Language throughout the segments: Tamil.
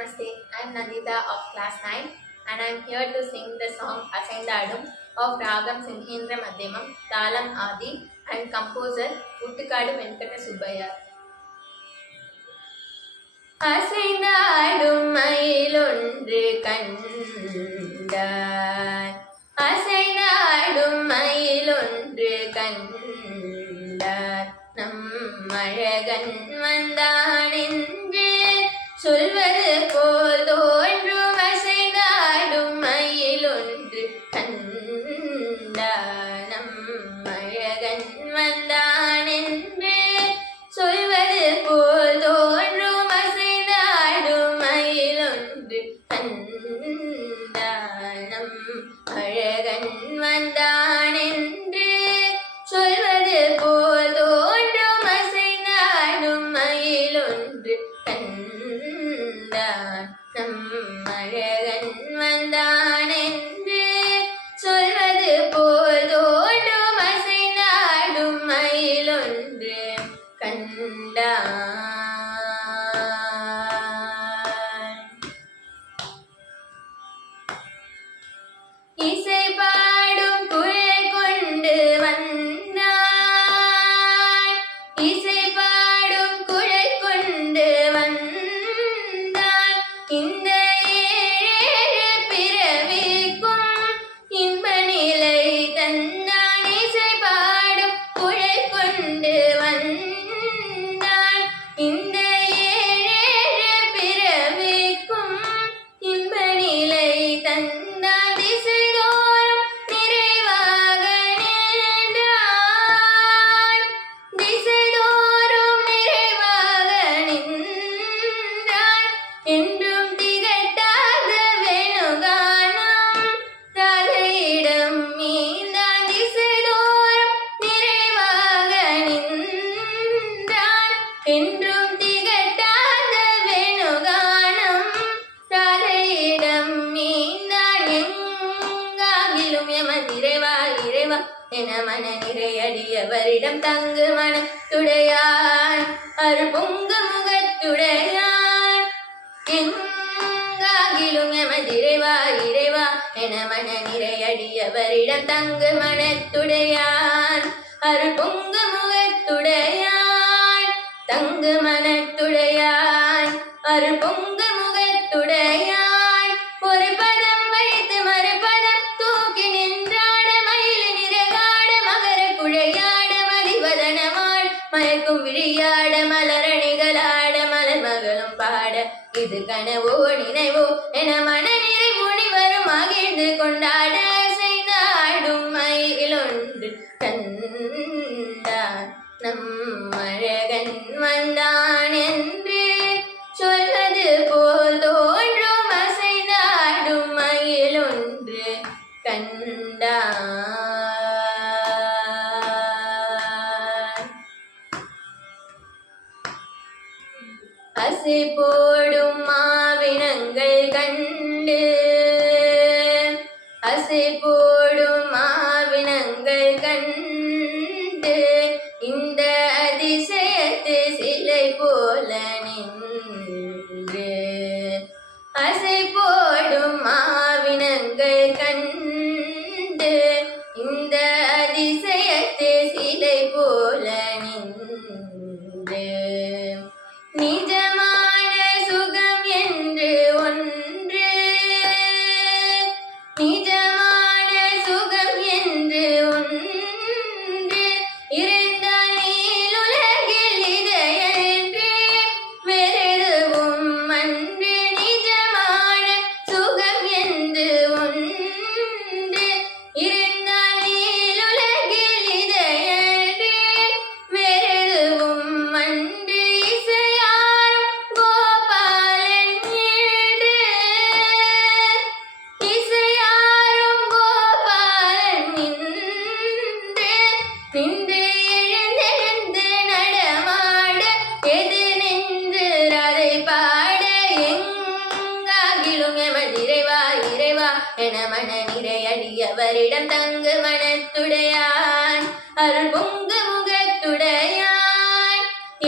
Namaste, I am Nandita of class 9 and I am here to sing the song Asaindadum of Ragam Simhendra Madhyamam, Talam Adi and composer Uttukadu Venkata Subbaiah. அசைந்தாடும் மயிலொன்று கண்டாய் அசைந்தாடும் மயிலொன்று கண்டாய் நம் அழகன் வந்தான் என்று சொல்வது போல் தோன்றும் அசைந்தாடும் மயிலொன்று கண்டாய் நம் அழகன் வந்தான் என்று சொல்வது போல் தோன்றும் கண்டானம் அழகன் வந்தான் என்று சொல்வது போல் தோன்றும் அசைந்தாடும் மயிலொன்று கண்டான் நம் அழகன் வந்தான் என்று சொல்வது போல் தோன்றும் அசைந்தாடும் மயிலொன்று கண்டான். இசை பாடும் குழல் கொண்டு வந்தான் இசை பாடும் குழல் கொண்டு வந்தான் இந்த ஏழு பிறவிக்கும் இன்ப நிலை தந்தான் இசை பாடும் குழல் கொண்டு வந்தான் இந்த ஏழு பிறவிக்கும் இன்ப நிலை தந்தான் என்றும் திகட்டாத வேணுகானம் ராதையிடம் மீந்தான் திசைதோறும் நிறைவாக நின்றான் என்றும் திகட்டாத வேணுகானம் ராதையிடம் மீந்தான் எங்காகிலும் எமதிரைவா இறைவா என மன நிறையடியவரிடம் தங்கு மனத்துடையான் அருள் பொங்கு முகத்துடையான் எங்காகிலும் எமதிரைவா இறைவா என மன நிறையடியவரிடம் தங்கு மனத்துடையான் அருள் பொங்கு முகத்துடையான் தங்கு மனத்துடையான் அருள் பொங்கு முகத்துடையான் ஒரு பதம் வைத்து மறுபதம் தூக்கி நின்றாட மயில் நிறகாட மகர குழையாட மதிவதனமாள் மயக்கும் விழியாட மலரணிகளாட மலர் மகளும் பாட இது கனவோ நினைவோ என மனநிறை முனிவரும் மகிழ்ந்து கொண்டாட செய்தாடும் மயிலொன்று கண்டான் நம் அழகன் வந்தான் என்று சொல்வது போல் தோன்றும் அசைந்தாடும் மயிலொன்று கண்டான். அசை போடும் மாவினங்கள் கண்டு அசை போடும் மாவினங்கள் கண்டு இந்த அதிசயத்து சிலை போல நின்று அசை போடும் மாவினங்கள் கண்டு இந்த அதிசயத்து சிலை போல நின்று நிஜமான சுகம் என்று ஒன்று நிஜமான சுகம் என்று ஒன்று இருந்தால் நீலுலகில் இதையன்று வேறெதுவும் அன்று நிஜமான சுகம் என்று ஒன்று இருந்தால் நீலுலகில் இதையன்று வேறெதுவும் அன்று நின்று எழுந்தெழுந்து நடமாட எது நின்று அதை பாட எங்காகிலும் எமதிரைவா இறைவா என மன நிறையடியவரிடம் தங்கு மனத்துடையான் அருள் பொங்கு முகத்துடையான்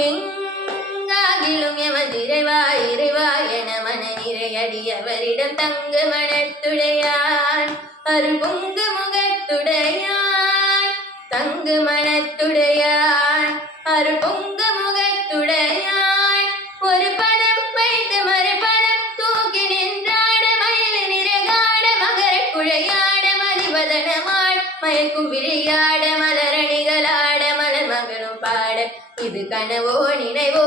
எங்காகிலும் எமதிரைவா இறைவா என மன அடியவரிடம் தங்கு மனத்துடையான் அருள் பொங்கு முகத்துடையான் தங்கு மனத்துடையான் அருள் பொங்கு முகத்துடையான் ஒரு பதம் வைத்து மறுபதம் தூக்கி நின்றாட மயில் நிறகாட மகர குழையாட மதிவதனமாள் மயக்கும் விழியாட மலரணிகளாட மலர் மகனும் பாட இது கனவோ நினைவோ